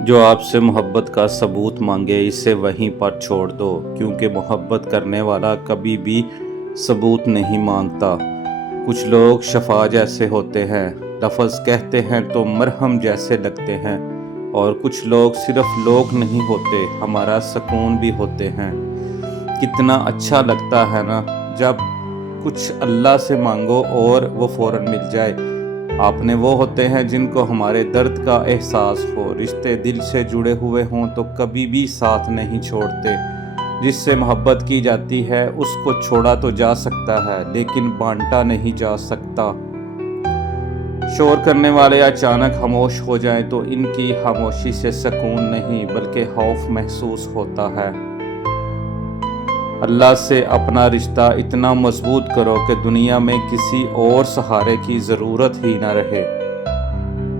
جو آپ سے محبت کا ثبوت مانگے اسے وہیں پر چھوڑ دو، کیونکہ محبت کرنے والا کبھی بھی ثبوت نہیں مانگتا۔ کچھ لوگ شفا جیسے ہوتے ہیں، لفظ کہتے ہیں تو مرہم جیسے لگتے ہیں، اور کچھ لوگ صرف لوگ نہیں ہوتے، ہمارا سکون بھی ہوتے ہیں۔ کتنا اچھا لگتا ہے نا جب کچھ اللہ سے مانگو اور وہ فوراً مل جائے۔ آپ نے وہ ہوتے ہیں جن کو ہمارے درد کا احساس ہو، رشتے دل سے جڑے ہوئے ہوں تو کبھی بھی ساتھ نہیں چھوڑتے۔ جس سے محبت کی جاتی ہے اس کو چھوڑا تو جا سکتا ہے لیکن بانٹا نہیں جا سکتا۔ شور کرنے والے اچانک خاموش ہو جائیں تو ان کی خاموشی سے سکون نہیں بلکہ خوف محسوس ہوتا ہے۔ اللہ سے اپنا رشتہ اتنا مضبوط کرو کہ دنیا میں کسی اور سہارے کی ضرورت ہی نہ رہے۔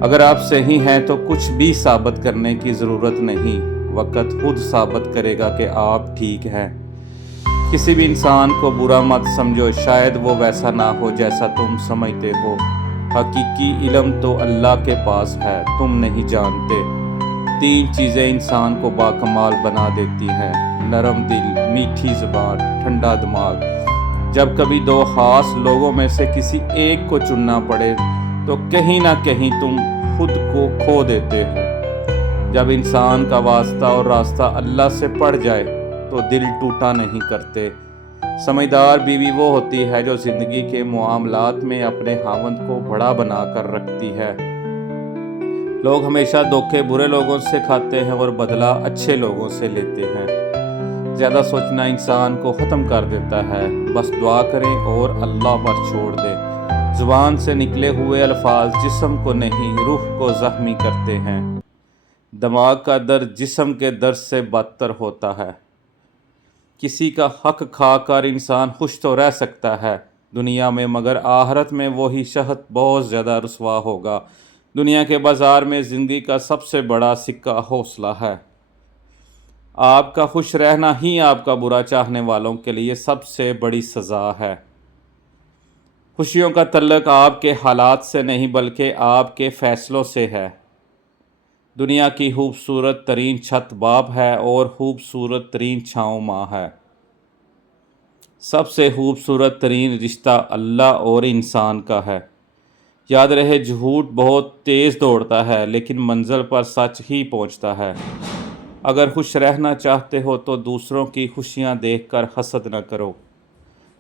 اگر آپ صحیح ہیں تو کچھ بھی ثابت کرنے کی ضرورت نہیں، وقت خود ثابت کرے گا کہ آپ ٹھیک ہیں۔ کسی بھی انسان کو برا مت سمجھو، شاید وہ ویسا نہ ہو جیسا تم سمجھتے ہو۔ حقیقی علم تو اللہ کے پاس ہے، تم نہیں جانتے۔ 3 چیزیں انسان کو باکمال بنا دیتی ہیں: نرم دل، میٹھی زبان، ٹھنڈا دماغ۔ جب کبھی 2 خاص لوگوں میں سے کسی ایک کو چننا پڑے تو کہیں نہ کہیں تم خود کو کھو دیتے ہو۔ جب انسان کا واسطہ اور راستہ اللہ سے پڑ جائے تو دل ٹوٹا نہیں کرتے۔ سمجھدار بیوی وہ ہوتی ہے جو زندگی کے معاملات میں اپنے خاوند کو بڑا بنا کر رکھتی ہے۔ لوگ ہمیشہ دھوکے برے لوگوں سے کھاتے ہیں اور بدلہ اچھے لوگوں سے لیتے ہیں۔ زیادہ سوچنا انسان کو ختم کر دیتا ہے۔ بس دعا کریں اور اللہ پر چھوڑ دیں۔ زبان سے نکلے ہوئے الفاظ جسم کو نہیں روح کو زخمی کرتے ہیں۔ دماغ کا درد جسم کے درد سے بدتر ہوتا ہے۔ کسی کا حق کھا کر انسان خوش تو رہ سکتا ہے دنیا میں، مگر آخرت میں وہی شخص بہت زیادہ رسوا ہوگا۔ دنیا کے بازار میں زندگی کا سب سے بڑا سکہ حوصلہ ہے۔ آپ کا خوش رہنا ہی آپ کا برا چاہنے والوں کے لیے سب سے بڑی سزا ہے۔ خوشیوں کا تعلق آپ کے حالات سے نہیں بلکہ آپ کے فیصلوں سے ہے۔ دنیا کی خوبصورت ترین چھت باپ ہے اور خوبصورت ترین چھاؤں ماں ہے۔ سب سے خوبصورت ترین رشتہ اللہ اور انسان کا ہے۔ یاد رہے، جھوٹ بہت تیز دوڑتا ہے لیکن منزل پر سچ ہی پہنچتا ہے۔ اگر خوش رہنا چاہتے ہو تو دوسروں کی خوشیاں دیکھ کر حسد نہ کرو۔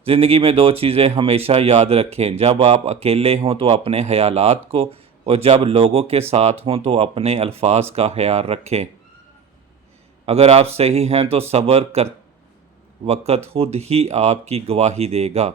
زندگی میں 2 چیزیں ہمیشہ یاد رکھیں: جب آپ اکیلے ہوں تو اپنے خیالات کو، اور جب لوگوں کے ساتھ ہوں تو اپنے الفاظ کا خیال رکھیں۔ اگر آپ صحیح ہیں تو صبر کر، وقت خود ہی آپ کی گواہی دے گا۔